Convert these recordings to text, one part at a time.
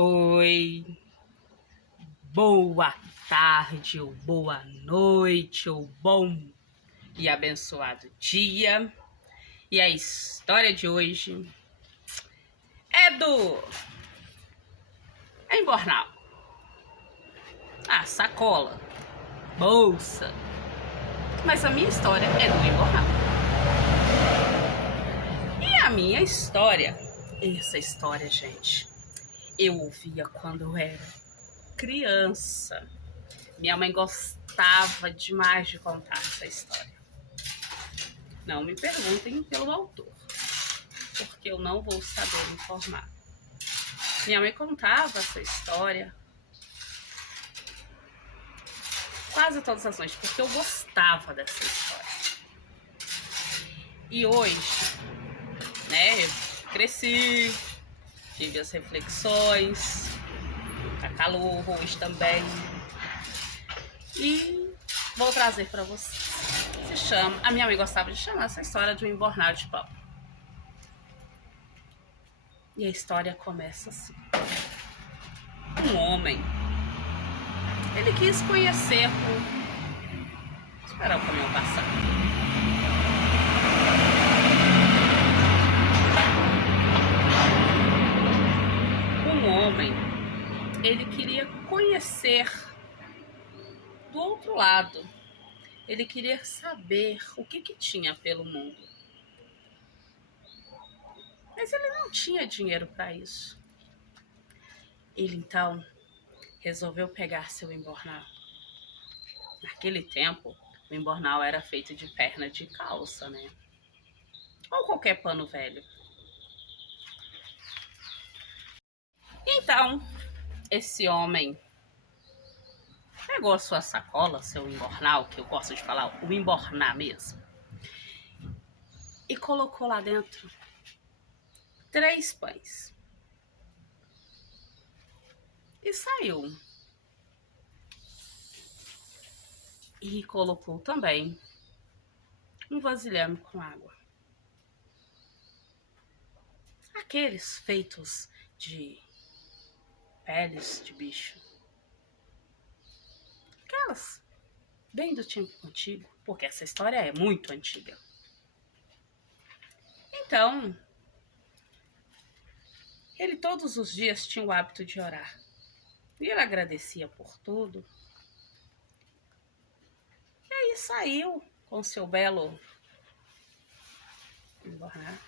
Oi, boa tarde, ou boa noite, ou bom e abençoado dia. E a história de hoje é do embornal. Sacola, bolsa. Mas a minha história é do embornal. E a minha história, essa história, gente, eu ouvia quando eu era criança. Minha mãe gostava demais de contar essa história. Não me perguntem pelo autor, porque eu não vou saber informar. Minha mãe contava essa história quase todas as noites, porque eu gostava dessa história. E hoje, né, eu cresci, tive as reflexões, tá calor hoje também, e vou trazer para vocês. A minha mãe gostava de chamar essa história de um embornal de pão. E a história começa assim. Um homem, ele quis conhecer esperar o caminhão passar. Um homem, ele queria conhecer do outro lado. Ele queria saber o que tinha pelo mundo. Mas ele não tinha dinheiro para isso. Ele então resolveu pegar seu embornal. Naquele tempo, o embornal era feito de perna de calça, né? Ou qualquer pano velho. Então, esse homem pegou a sua sacola, seu embornal, que eu gosto de falar, o embornar mesmo, e colocou lá dentro 3 pães. E saiu. E colocou também um vasilhame com água. Aqueles feitos de peles de bicho. Aquelas bem do tempo antigo, porque essa história é muito antiga. Então, ele todos os dias tinha o hábito de orar. E ele agradecia por tudo. E aí saiu com seu belo embornar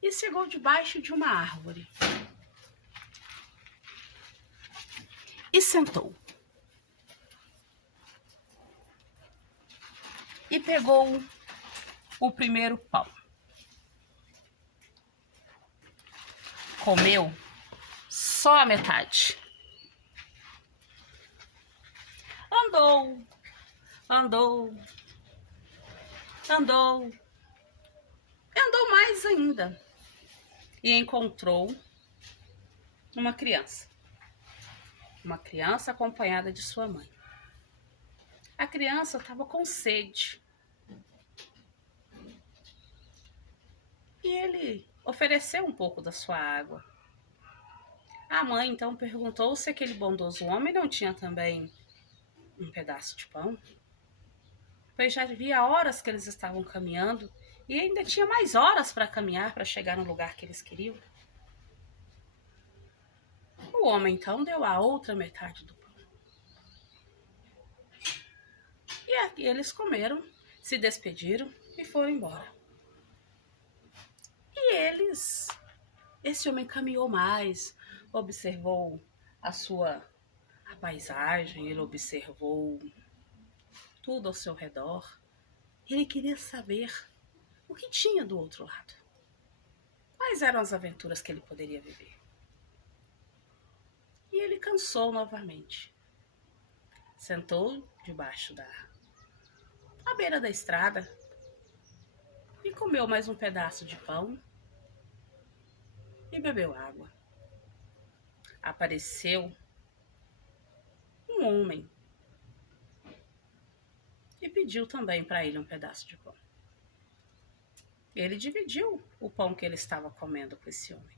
e chegou debaixo de uma árvore. E sentou. E pegou o primeiro pão. Comeu só a metade. Andou, andou, andou. Andou mais ainda. E encontrou uma criança. Uma criança acompanhada de sua mãe. A criança estava com sede. E ele ofereceu um pouco da sua água. A mãe então perguntou se aquele bondoso homem não tinha também um pedaço de pão, pois já havia horas que eles estavam caminhando e ainda tinha mais horas para caminhar para chegar no lugar que eles queriam. O homem então deu a outra metade do pão. E aqui eles comeram, se despediram e foram embora. E esse homem caminhou mais, observou a paisagem, ele observou tudo ao seu redor. Ele queria saber o que tinha do outro lado. Quais eram as aventuras que ele poderia viver? E ele cansou novamente. Sentou debaixo à beira da estrada e comeu mais um pedaço de pão e bebeu água. Apareceu um homem e pediu também para ele um pedaço de pão. Ele dividiu o pão que ele estava comendo com esse homem.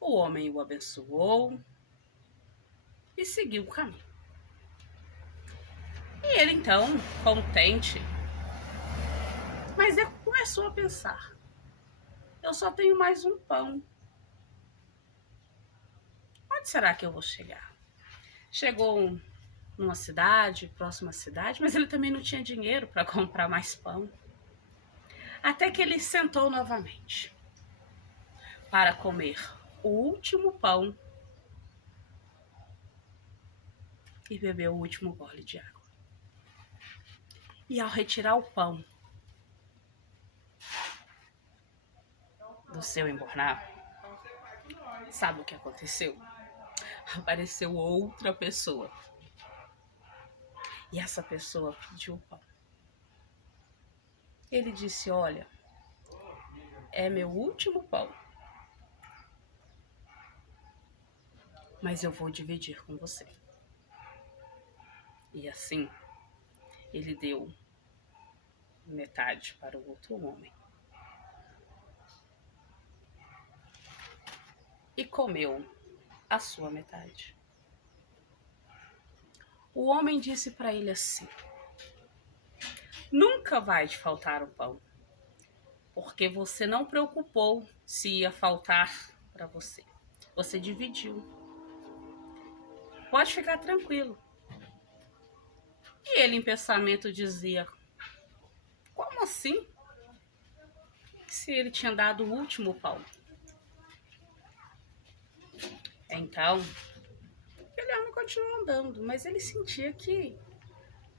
O homem o abençoou e seguiu o caminho. E ele então, contente, mas ele começou a pensar: eu só tenho mais um pão. Onde será que eu vou chegar? Chegou numa cidade, próxima cidade, mas ele também não tinha dinheiro para comprar mais pão. Até que ele sentou novamente para comer o último pão e beber o último gole de água. E ao retirar o pão do seu embornar, sabe o que aconteceu? Apareceu outra pessoa. E essa pessoa pediu o pão. Ele disse: olha, é meu último pão, mas eu vou dividir com você. E assim, ele deu metade para o outro homem. E comeu a sua metade. O homem disse para ele assim: nunca vai te faltar o pão, porque você não preocupou se ia faltar para você. Você dividiu. Pode ficar tranquilo. E ele em pensamento dizia: como assim? Se ele tinha dado o último pão. Então, ele homem continuou andando, mas ele sentia que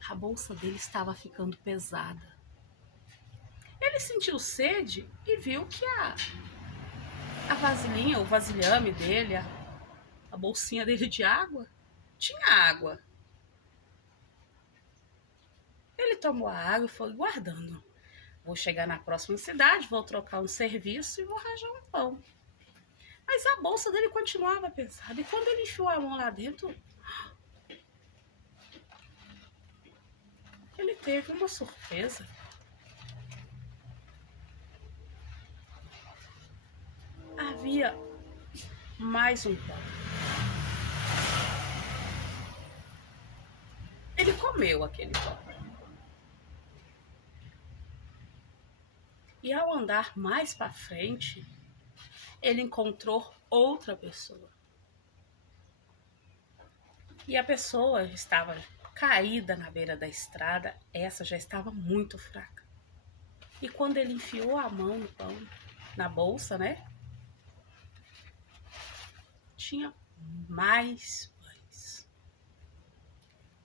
a bolsa dele estava ficando pesada. Ele sentiu sede e viu que a vasilhinha, o vasilhame dele, a bolsinha dele de água, tinha água. Ele tomou a água e foi guardando. Vou chegar na próxima cidade, vou trocar um serviço e vou arranjar um pão. Mas a bolsa dele continuava pesada. E quando ele enfiou a mão lá dentro, ele teve uma surpresa. Havia mais um pão. Ele comeu aquele pão. E ao andar mais para frente, ele encontrou outra pessoa. E a pessoa estava caída na beira da estrada, essa já estava muito fraca. E quando ele enfiou a mão no pão, na bolsa, né? Tinha mais pães.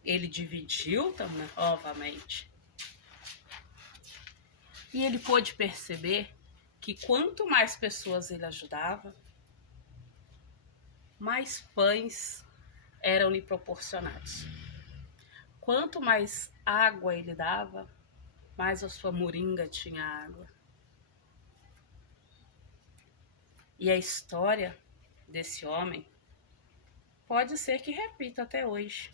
Ele dividiu também, novamente. E ele pôde perceber que quanto mais pessoas ele ajudava, mais pães eram lhe proporcionados. Quanto mais água ele dava, mais a sua moringa tinha água. E a história desse homem pode ser que repita até hoje.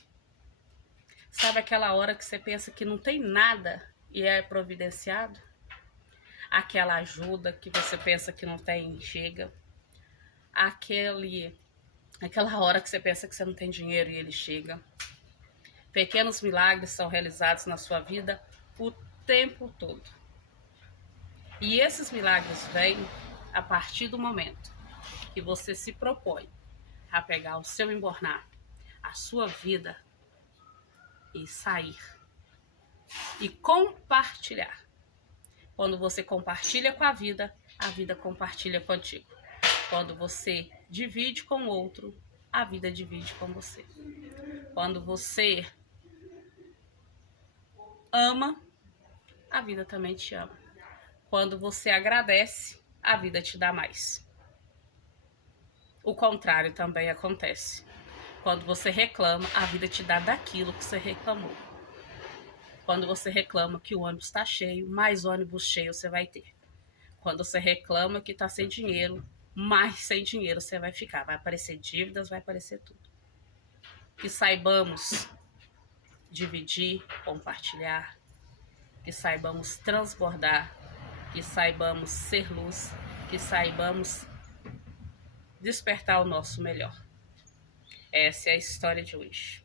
Sabe aquela hora que você pensa que não tem nada e é providenciado? Aquela ajuda que você pensa que não tem, chega. Aquela hora que você pensa que você não tem dinheiro e ele chega. Pequenos milagres são realizados na sua vida o tempo todo. E esses milagres vêm a partir do momento que você se propõe a pegar o seu embornar, a sua vida e sair e compartilhar. Quando você compartilha com a vida compartilha contigo. Quando você divide com o outro, a vida divide com você. Quando você ama, a vida também te ama. Quando você agradece, a vida te dá mais. O contrário também acontece. Quando você reclama, a vida te dá daquilo que você reclamou. Quando você reclama que o ônibus está cheio, mais ônibus cheio você vai ter. Quando você reclama que está sem dinheiro, mais sem dinheiro você vai ficar. Vai aparecer dívidas, vai aparecer tudo. Que saibamos dividir, compartilhar, que saibamos transbordar, que saibamos ser luz, que saibamos despertar o nosso melhor. Essa é a história de hoje.